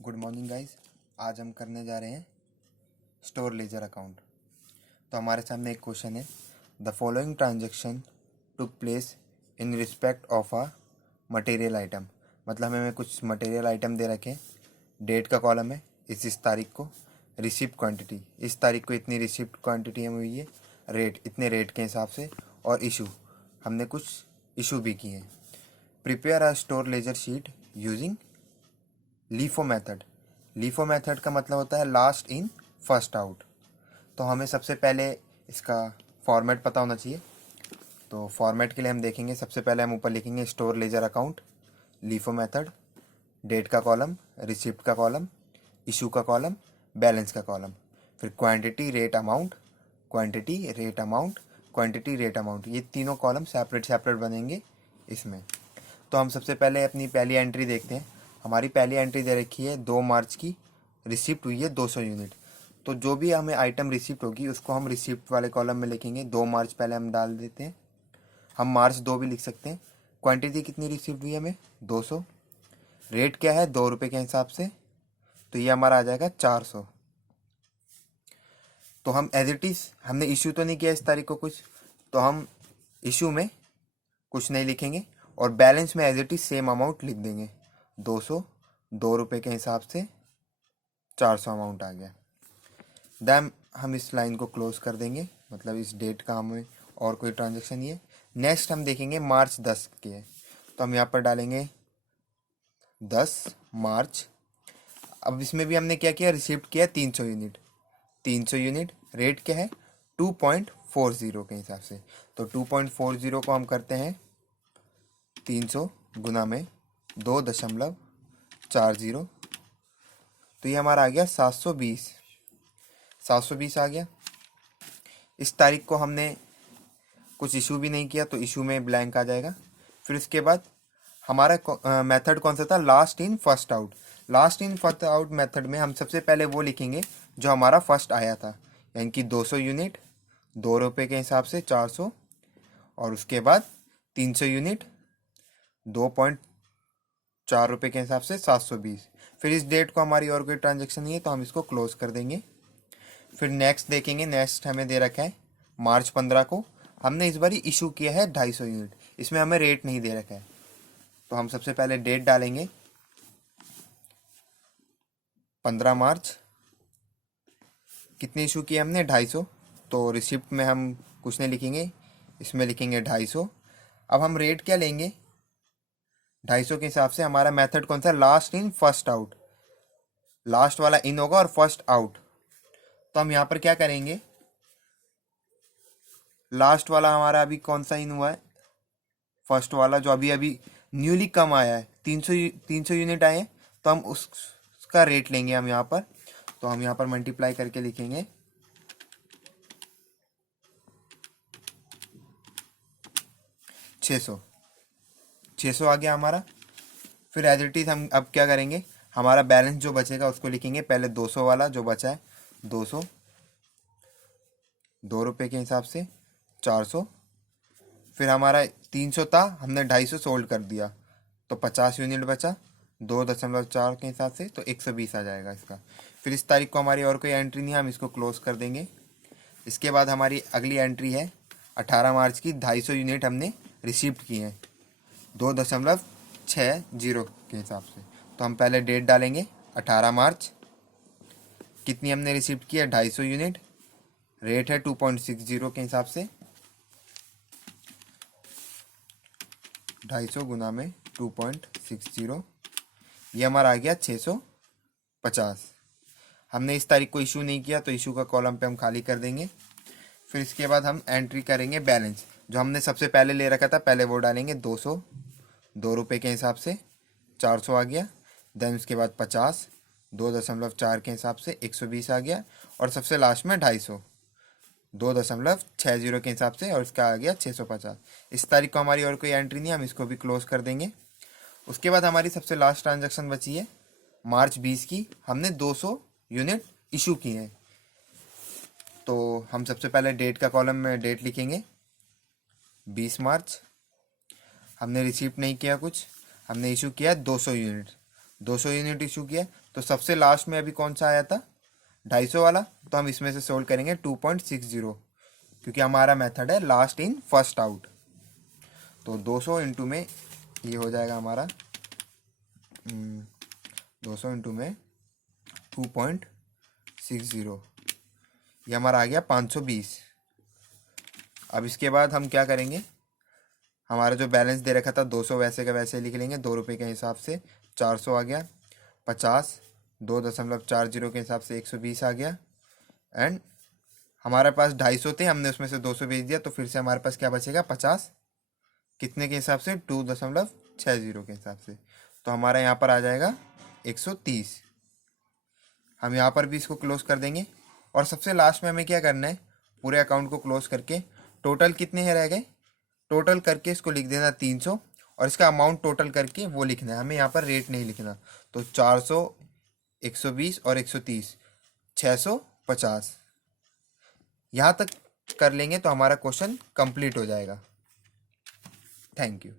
Good morning guys. आज हम करने जा रहे हैं स्टोर लेजर अकाउंट। तो हमारे सामने एक क्वेश्चन है, the following transaction took place in respect of a material item. मतलब हमें कुछ मटेरियल आइटम दे रखे हैं, डेट का कॉलम है इस तारीख को, रिसिप्ट क्वांटिटी इस तारीख को इतनी रिसिप्ट क्वांटिटी हमें हुई है, रेट इतने रेट के हिसाब से, और इशू हमने कुछ इशू भी किए हैं। Prepare a store laser sheet using LIFO method. LIFO method का मतलब होता है लास्ट इन फर्स्ट आउट। तो हमें सबसे पहले इसका फॉर्मेट पता होना चाहिए। तो फॉर्मेट के लिए हम देखेंगे, सबसे पहले हम ऊपर लिखेंगे store ledger account, LIFO method, date का कॉलम, रिसिप्ट का कॉलम, इशू का कॉलम, बैलेंस का कॉलम, फिर quantity rate amount, quantity rate amount, quantity rate amount, ये तीनों कॉलम सेपरेट सेपरेट बनेंगे इसमें। तो हम सबसे पहले अपनी पहली एंट्री देखते हैं। हमारी पहली एंट्री दे रखी है 2 मार्च की, रिसिप्ट हुई है 200 यूनिट। तो जो भी हमें आइटम रिसिप्ट होगी उसको हम रिसिप्ट वाले कॉलम में लिखेंगे। 2 मार्च पहले हम डाल देते हैं, हम मार्च 2 भी लिख सकते हैं। क्वांटिटी कितनी रिसिप्ट हुई हमें 200, रेट क्या है 2 रुपये के हिसाब से, तो ये हमारा आ जाएगा 400। तो हम एज इट इज़, हमने इशू तो नहीं किया इस तारीख को कुछ, तो हम इशू में कुछ नहीं लिखेंगे और बैलेंस में as it is same amount लिख देंगे। 200, 2 रुपये के हिसाब से 400 अमाउंट आ गया। दैन हम इस लाइन को क्लोज कर देंगे, मतलब इस डेट का हमें और कोई ट्रांजेक्शन नहीं है। नेक्स्ट हम देखेंगे मार्च 10 के है, तो हम यहाँ पर डालेंगे 10 मार्च। अब इसमें भी हमने क्या किया, रिसिप्ट किया 300 यूनिट, 300 यूनिट, रेट क्या है 2.40 के हिसाब से। तो 2.40 को हम करते हैं 300 गुना में 2.40, तो ये हमारा आ गया 720। 720 आ गया। इस तारीख को हमने कुछ इशू भी नहीं किया तो इशू में ब्लैंक आ जाएगा। फिर उसके बाद हमारा मेथड कौन सा था, last in first out. Last in first out method में हम सबसे पहले वो लिखेंगे जो हमारा फर्स्ट आया था, यानी कि 200 यूनिट 2 रुपये के हिसाब से 400, और उसके बाद 300 यूनिट 2.4 रुपये के हिसाब से 720। फिर इस डेट को हमारी और कोई ट्रांजेक्शन नहीं है तो हम इसको क्लोज कर देंगे। फिर नेक्स्ट देखेंगे, नेक्स्ट हमें दे रखा है मार्च 15 को, हमने इस बार इशू किया है 250 यूनिट, इसमें हमें रेट नहीं दे रखा है। तो हम सबसे पहले डेट डालेंगे 15 मार्च, कितने इशू किए हमने 250, तो रिसिप्ट में हम कुछ नहीं लिखेंगे, इसमें लिखेंगे 250। अब हम रेट क्या लेंगे 250 के हिसाब से। हमारा मेथड कौन सा, last in first out, last वाला इन होगा और फर्स्ट आउट। तो हम यहाँ पर क्या करेंगे, लास्ट वाला हमारा अभी कौन सा इन हुआ है, फर्स्ट वाला जो अभी अभी न्यूली कम आया है, 300 यूनिट आए हैं, तो हम उसका रेट लेंगे हम यहाँ पर। तो हम यहाँ पर मल्टीप्लाई करके लिखेंगे 600 आ गया हमारा। फिर एज इट इज़ हम अब क्या करेंगे, हमारा बैलेंस जो बचेगा उसको लिखेंगे। पहले 200 वाला जो बचा है 200, 2 रुपये के हिसाब से 400। फिर हमारा 300 था, हमने 250 सोल्ड कर दिया, तो 50 यूनिट बचा 2.4 के हिसाब से, तो 120 आ जाएगा इसका। फिर इस तारीख को हमारी और कोई एंट्री नहीं है, हम इसको क्लोज कर देंगे। इसके बाद हमारी अगली एंट्री है 18 मार्च की, 250 यूनिट हमने रिसिप्ट की हैं 2.60 के हिसाब से। तो हम पहले डेट डालेंगे 18 मार्च, कितनी हमने रिसिप्ट की है 250 यूनिट, रेट है 2.60 के हिसाब से, 250 गुना में 2.60, ये हमारा आ गया 650। हमने इस तारीख को इशू नहीं किया तो इशू का कॉलम पे हम खाली कर देंगे। फिर इसके बाद हम एंट्री करेंगे बैलेंस, जो हमने सबसे पहले ले रखा था पहले वो डालेंगे 200, 2 रुपये के हिसाब से 400 आ गया। देन उसके बाद 50, 2.4 के हिसाब से 120 आ गया, और सबसे लास्ट में 250, 2.60 के हिसाब से, और इसका आ गया 650। इस तारीख को हमारी और कोई एंट्री नहीं है, हम इसको भी क्लोज कर देंगे। उसके बाद हमारी सबसे लास्ट ट्रांजैक्शन बची है मार्च 20 की, हमने 200 यूनिट इशू किए हैं। तो हम सबसे पहले डेट का कॉलम में डेट लिखेंगे 20 मार्च, हमने रिसीव नहीं किया कुछ, हमने इशू किया 200 यूनिट, 200 यूनिट इशू किया, तो सबसे लास्ट में अभी कौन सा आया था, 250 वाला, तो हम इसमें से सोल्व करेंगे 2.60, क्योंकि हमारा मेथड है लास्ट इन फर्स्ट आउट। तो 200 इंटू में ये हो जाएगा हमारा 200 इंटू में 2.60, ये हमारा आ गया 520। अब इसके बाद हम क्या करेंगे, हमारा जो बैलेंस दे रखा था 200 वैसे का वैसे लिख लेंगे, 2 रुपये के हिसाब से 400 आ गया, 50 2.40 के हिसाब से 120 आ गया, एंड हमारे पास 250 थे, हमने उसमें से 200 भेज दिया, तो फिर से हमारे पास क्या बचेगा 50, कितने के हिसाब से 2.60 के हिसाब से, तो हमारा यहाँ पर आ जाएगा 130। हम यहाँ पर भी इसको क्लोज कर देंगे, और सबसे लास्ट में हमें क्या करना है, पूरे अकाउंट को क्लोज करके टोटल कितने हैं रह गए, टोटल करके इसको लिख देना 300, और इसका अमाउंट टोटल करके वो लिखना है, हमें यहाँ पर रेट नहीं लिखना। तो 400, 120 और 130, 650, यहाँ तक कर लेंगे तो हमारा क्वेश्चन कंप्लीट हो जाएगा। Thank you.